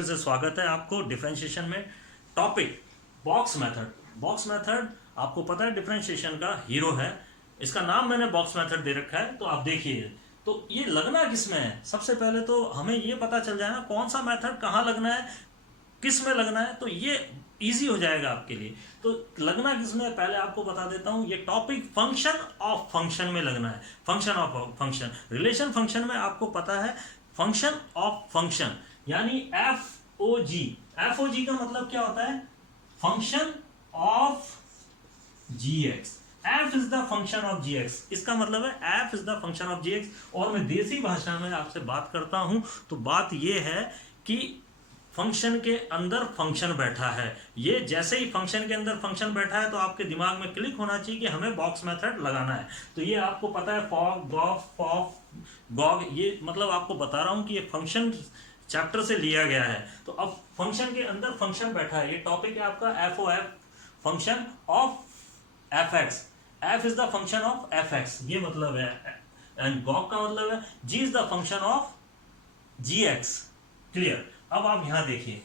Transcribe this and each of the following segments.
फिर से स्वागत है आपको डिफरेंशिएशन में। Topic box method. Box method आपको पता है डिफरेंशिएशन का हीरो है। इसका नाम मैंने बॉक्स मेथड दे रखा है, तो आप देखिए तो ये लगना किस में है। सबसे पहले तो हमें ये पता चल जाए ना कौन सा मेथड कहाँ लगना है, किस में लगना है, तो ये इजी हो जाएगा आपके लिए। तो लगना किस में है पहले आपको बता देता हूँ। ये टॉपिक फंक्शन ऑफ फंक्शन में लगना है। Function of function, relation function में आपको पता है फंक्शन ऑफ फंक्शन यानी F O G. F O G का मतलब क्या होता है? Function of ji X. F is the function of ji X, इसका मतलब है F is the function of ji X. और मैं देसी भाषा में आपसे बात करता हूं तो बात यह है कि फंक्शन के अंदर फंक्शन बैठा है। ये जैसे ही फंक्शन के अंदर फंक्शन बैठा है तो आपके दिमाग में क्लिक होना चाहिए कि हमें बॉक्स मेथड लगाना है। तो ये आपको पता है फॉर गॉफ फॉफ गॉग, ये मतलब आपको बता रहा हूं कि ये फंक्शन चैप्टर से लिया गया है। तो अब फंक्शन के अंदर फंक्शन बैठा है, ये टॉपिक है आपका f o f, function of f x. F is the function of f x, ये मतलब है। एंड गॉग का मतलब है g is the function of ji x. Clear? अब आप यहां देखिए,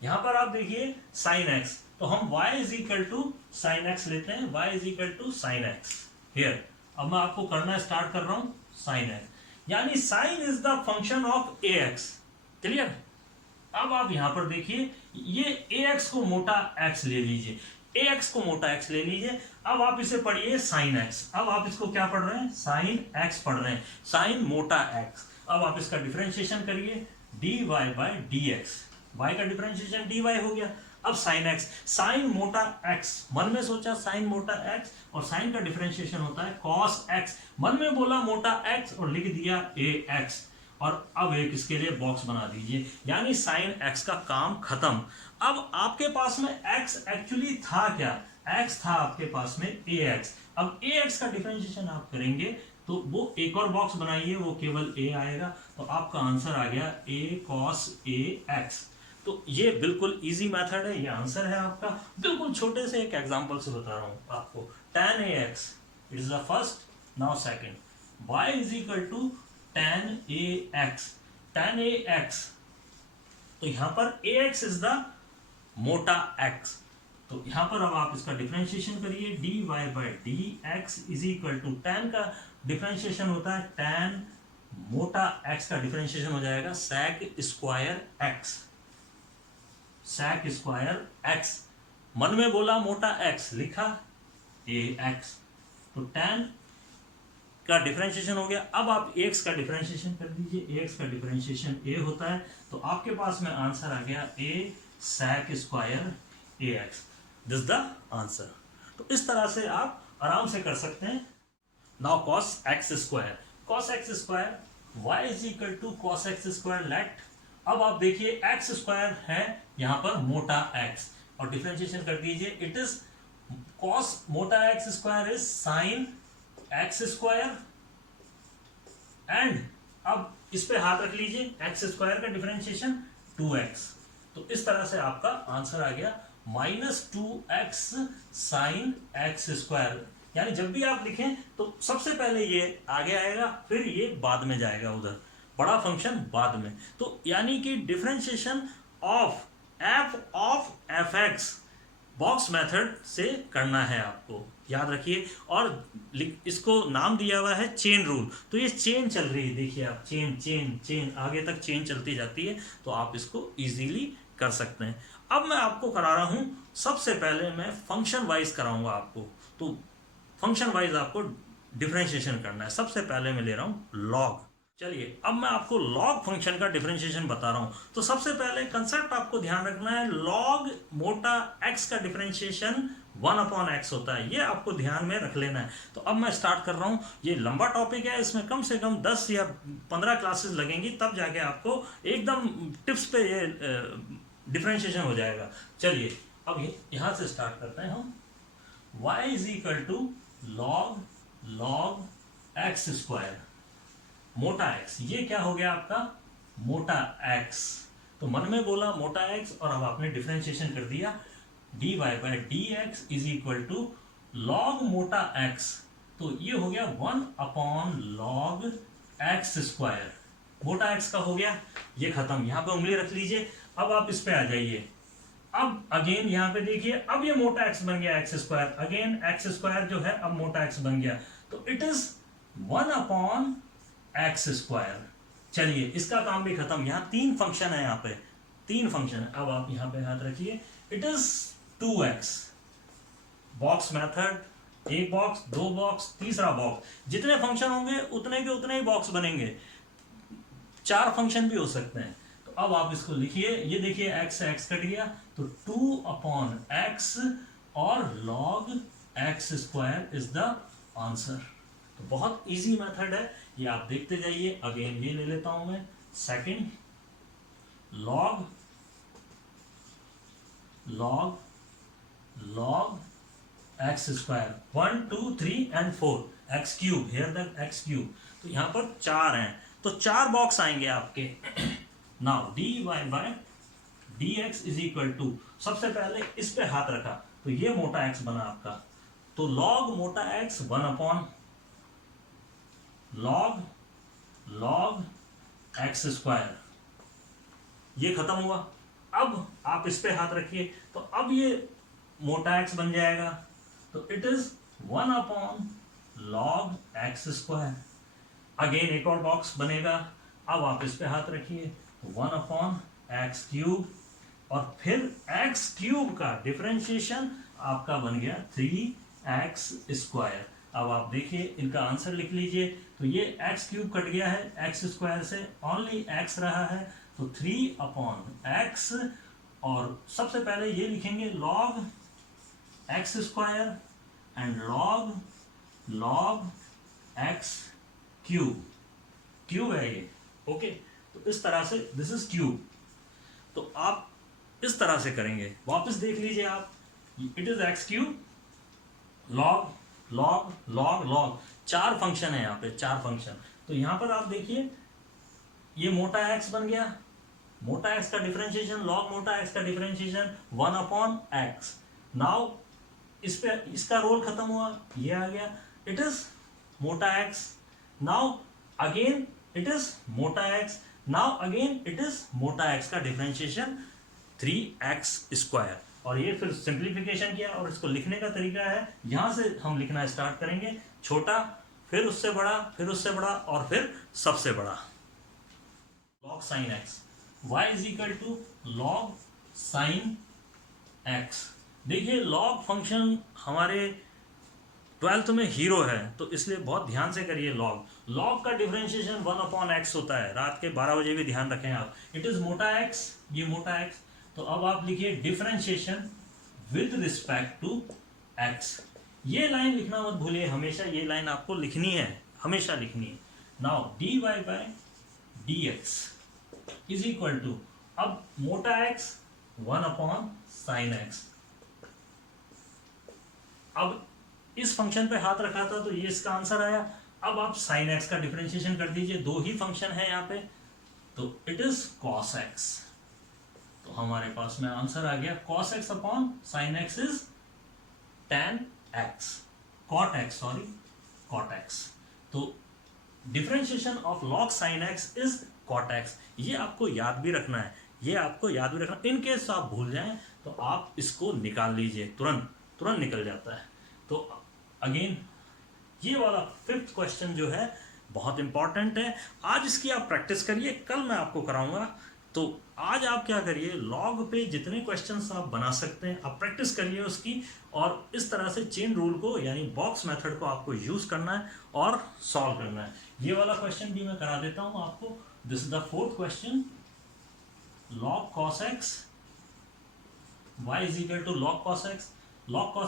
यहां पर आप देखिए साइन एक्स, तो हम y is equal to sine X लेते हैं। y is equal to sine X here. अब मैं आपको करना स्टार्ट कर रहा हूं साइन एक्स, यानी sine is the function of A X. Clear? अब आप यहां पर देखिए, ये ए एक्स को मोटा एक्स ले लीजिए, ए एक्स को मोटा एक्स ले लीजिए। अब आप इसे पढ़िए साइन एक्स। अब आप इसको क्या पढ़ रहे हैं? साइन एक्स पढ़ रहे हैं, साइन मोटा एक्स। अब आप इसका डिफरेंशिएशन करिए, D Y by D X. Y का डिफरेंशिएशन डी वाई हो गया। अब साइन एक्स, साइन मोटा एक्स, मन में सोचा साइन मोटा एक्स, और साइन का डिफरेंशिएशन होता है कॉस एक्स। मन में बोला मोटा एक्स और लिख दिया ए एक्स। और अब एक इसके लिए बॉक्स बना दीजिए, यानी साइन एक्स का काम खत्म। अब आपके पास में एक्स एक्चुअली था क्या? एक्स था आपके पास में ए एक्स। अब ए एक्स का डिफरेंशिएशन आप करेंगे तो वो एक और बॉक्स बनाइए, वो केवल ए आएगा। तो आपका आंसर आ गया ए कॉस ए एक्स। तो ये बिल्कुल इजी मेथड है, ये आंसर है आपका। बिल्कुल छोटे से एक एग्जांपल से बता रहा हूं आपको। tan A X, it is the first. Now second, y is equal to tan A X. tan A X, तो यहां पर ए एक्स इज द मोटा एक्स। तो यहां पर अब आप इसका डिफरेंशिएशन करिए, D Y by D X is equal to tan का डिफरेंशिएशन होता है tan मोटा x का डिफरेंशिएशन हो जाएगा sec square x। sec square x, मन में बोला मोटा x, लिखा a x। तो tan का डिफरेंशिएशन हो गया। अब आप ax का डिफरेंशिएशन कर दीजिए, ax का डिफरेंशिएशन a होता है। तो आपके पास में आंसर आ गया a sec square ax। This the answer. तो इस तरह से आप आराम से कर सकते हैं। Now cos x square, cos x square y is equal to cos x square let. अब आप देखिए x स्क्वायर है यहां पर मोटा x, और डिफरेंशिएशन कर दीजिए, इट इज cos मोटा x square is sin x square. And अब इस पे हाथ रख लीजिए, x स्क्वायर का डिफरेंशिएशन 2x। तो इस तरह से आपका आंसर आ गया -2x साइन एक्स स्क्वायर। यानी जब भी आप लिखें तो सबसे पहले ये आगे आएगा, फिर ये बाद में जाएगा उधर, बड़ा फंक्शन बाद में। तो यानी कि differentiation of f x box method से करना है आपको, याद रखिए। और इसको नाम दिया हुआ है चेन रूल। तो ये चेन चल रही है, देखिए आप, चेन चेन चेन, आगे तक चेन चलती जाती है। तो आप इसको इजीली कर सकते हैं। अब मैं आपको करा रहा हूं, सबसे पहले मैं फंक्शन वाइज कराऊंगा आपको। तो फंक्शन वाइज आपको डिफरेंशिएशन करना है। सबसे पहले मैं ले रहा हूं लॉग। चलिए अब मैं आपको लॉग फंक्शन का डिफरेंशिएशन बता रहा हूं। तो सबसे पहले कंसेप्ट आपको ध्यान रखना है, लॉग मोटा x का डिफरेंशिएशन 1/x होता है, ये आपको ध्यान में रख लेना है। तो अब मैं स्टार्ट कर रहा हूं। ये लंबा टॉपिक है, इसमें कम से कम 10 या 15 क्लासेस लगेंगी, तब जाके आपको एकदम टिप्स पे ये डिफरेंशिएशन हो जाएगा। चलिए अब यहां से स्टार्ट करते हैं हम। y is equal to log x square, मोटा x। ये क्या हो गया आपका? मोटा x। तो मन में बोला मोटा x, और अब आपने डिफरेंशिएशन कर दिया, dy by D X is equal to log मोटा x। तो ये हो गया 1/log x स्क्वायर। मोटा x का हो गया, ये खत्म। यहां पे उंगली रख लीजिए। अब आप इस पे आ जाइए। अब अगेन यहाँ पे देखिए, अब ये मोटा एक्स बन गया x square, again x square जो है अब मोटा एक्स बन गया, तो इट इज 1/x²। चलिए इसका काम भी खत्म। यहाँ 3 फंक्शन है, यहाँ पे 3 फंक्शन है। अब आप यहाँ पे हाथ रखिए, it is 2x। Box method, एक बॉक्स, 2 बॉक्स, तीसरा बॉक्स, जितने फंक्शन होंगे उतने के उतने ही बॉक्स बनेंगे। 4 फंक्शन भी हो सकते हैं। तो अब आप इसको लिखिए, ये देखिए x से x कट गया, तो 2/x और log x² is the answer. तो बहुत इजी मेथड है, ये आप देखते जाइए। अगेन ये ले लेता हूं मैं, second log x², 1 2 3 and 4, x³ here तक x³। तो यहां पर 4 हैं, तो 4 बॉक्स आएंगे आपके। Now dy/dx is equal to, सबसे पहले इस पे हाथ रखा तो ये मोटा x बना आपका, तो log मोटा x 1/log x², ये खत्म हुआ। अब आप इस पे हाथ रखिए, तो अब ये मोटा x बन जाएगा, तो it is 1/log x²। Again एक और बॉक्स बनेगा। अब आप इस पे हाथ रखिए, 1/x³ और फिर x³ का डिफरेंशिएशन आपका बन गया 3x²। अब आप देखिए, इनका आंसर लिख लीजिए। तो ये x³ कट गया है, x² से ओनली x रहा है, तो 3/x। और सबसे पहले ये लिखेंगे log x² and log x³ cube है ये, ओके। तो इस तरह से दिस इज क्यूब। तो आप इस तरह से करेंगे, वापस देख लीजिए आप, it is x³ log log log log, 4 function है यहाँ पे, 4 फंक्शन। तो यहाँ पर आप देखिए, ये मोटा x बन गया, मोटा x का डिफरेंशिएशन log मोटा x का डिफरेंशिएशन 1/x। नाउ इस पे इसका रोल खत्म हुआ, ये आ गया, इट इज मोटा x। Now again it is मोटा x, now again it is मोटा x का डिफरेंशिएशन 3x²। और ये फिर सिंप्लीफिकेशन किया, और इसको लिखने का तरीका है, यहां से हम लिखना स्टार्ट करेंगे, छोटा, फिर उससे बड़ा, फिर उससे बड़ा, और फिर सबसे बड़ा। log sin x, y is equal to log sin x। देखिए log फंक्शन हमारे 12th में हीरो है, तो इसलिए बहुत ध्यान से करिए। log का डिफरेंशिएशन 1/x होता है, रात के 12 बजे भी ध्यान रखें आप। इट इज मोटा x, ये मोटा x। तो अब आप लिखिए differentiation with respect to x। ये लाइन लिखना मत भूलिए, हमेशा ये लाइन आपको लिखनी है, हमेशा लिखनी है। Now dy/dx is equal to, अब मोटा x 1/sin x। अब इस फंक्शन पे हाथ रखा था, तो ये इसका आंसर आया। अब आप sin x का डिफरेंशिएशन कर दीजिए, 2 ही फंक्शन है यहाँ पे, तो इट इज cos x। तो हमारे पास में आंसर आ गया, cos x/sin x is tan x, cot x, sorry, cot x। तो differentiation of log sin x is cot x। ये आपको याद भी रखना है, ये आपको याद भी रखना। इन केस आप भूल जाएं तो आप इसको निकाल लीजिए, तुरंत निकल जाता है। तो अगेन ये वाला 5th क्वेश्चन जो है बहुत इंपॉर्टेंट है। आज इसकी आप प्रैक्टिस करिए, कल मैं आपको कराऊंगा। तो आज आप क्या करिए, लॉग पे जितने क्वेश्चंस आप बना सकते हैं आप प्रैक्टिस करिए उसकी, और इस तरह से चेन रूल को यानी बॉक्स मेथड को आपको यूज करना है और सॉल्व करना है। ये वाला क्वेश्चन भी मैं करा देता हूं आपको। This is the 4th question, log cos x y is equal to log cos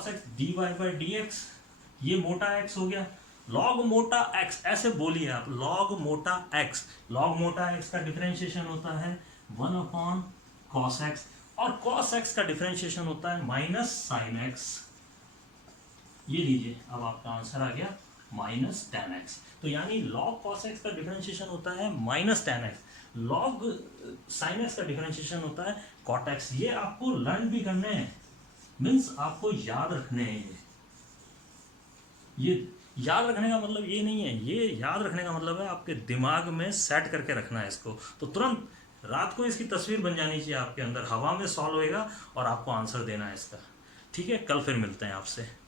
x dy/dx। ये मोटा x हो गया, log मोटा x, ऐसे बोलिए आप, log मोटा x का डिफरेंशिएशन होता है 1/cos x, और cos x का डिफरेंशिएशन होता है -sin x। ये लीजिए, अब आपका आंसर आ गया -tan x। तो यानी log cos x का डिफरेंशिएशन होता है -tan x, log sin x का डिफरेंशिएशन होता है cot x। ये आपको लर्न भी करने हैं, मीन्स आपको याद रखने हैं। ये याद रखने का मतलब ये नहीं है, ये याद रखने का मतलब है आपके दिमाग में सेट करके रखना है इसको। तो तुरंत रात को इसकी तस्वीर बन जानी चाहिए आपके अंदर, हवा में सॉल्व होएगा और आपको आंसर देना है इसका। ठीक है, कल फिर मिलते हैं आपसे।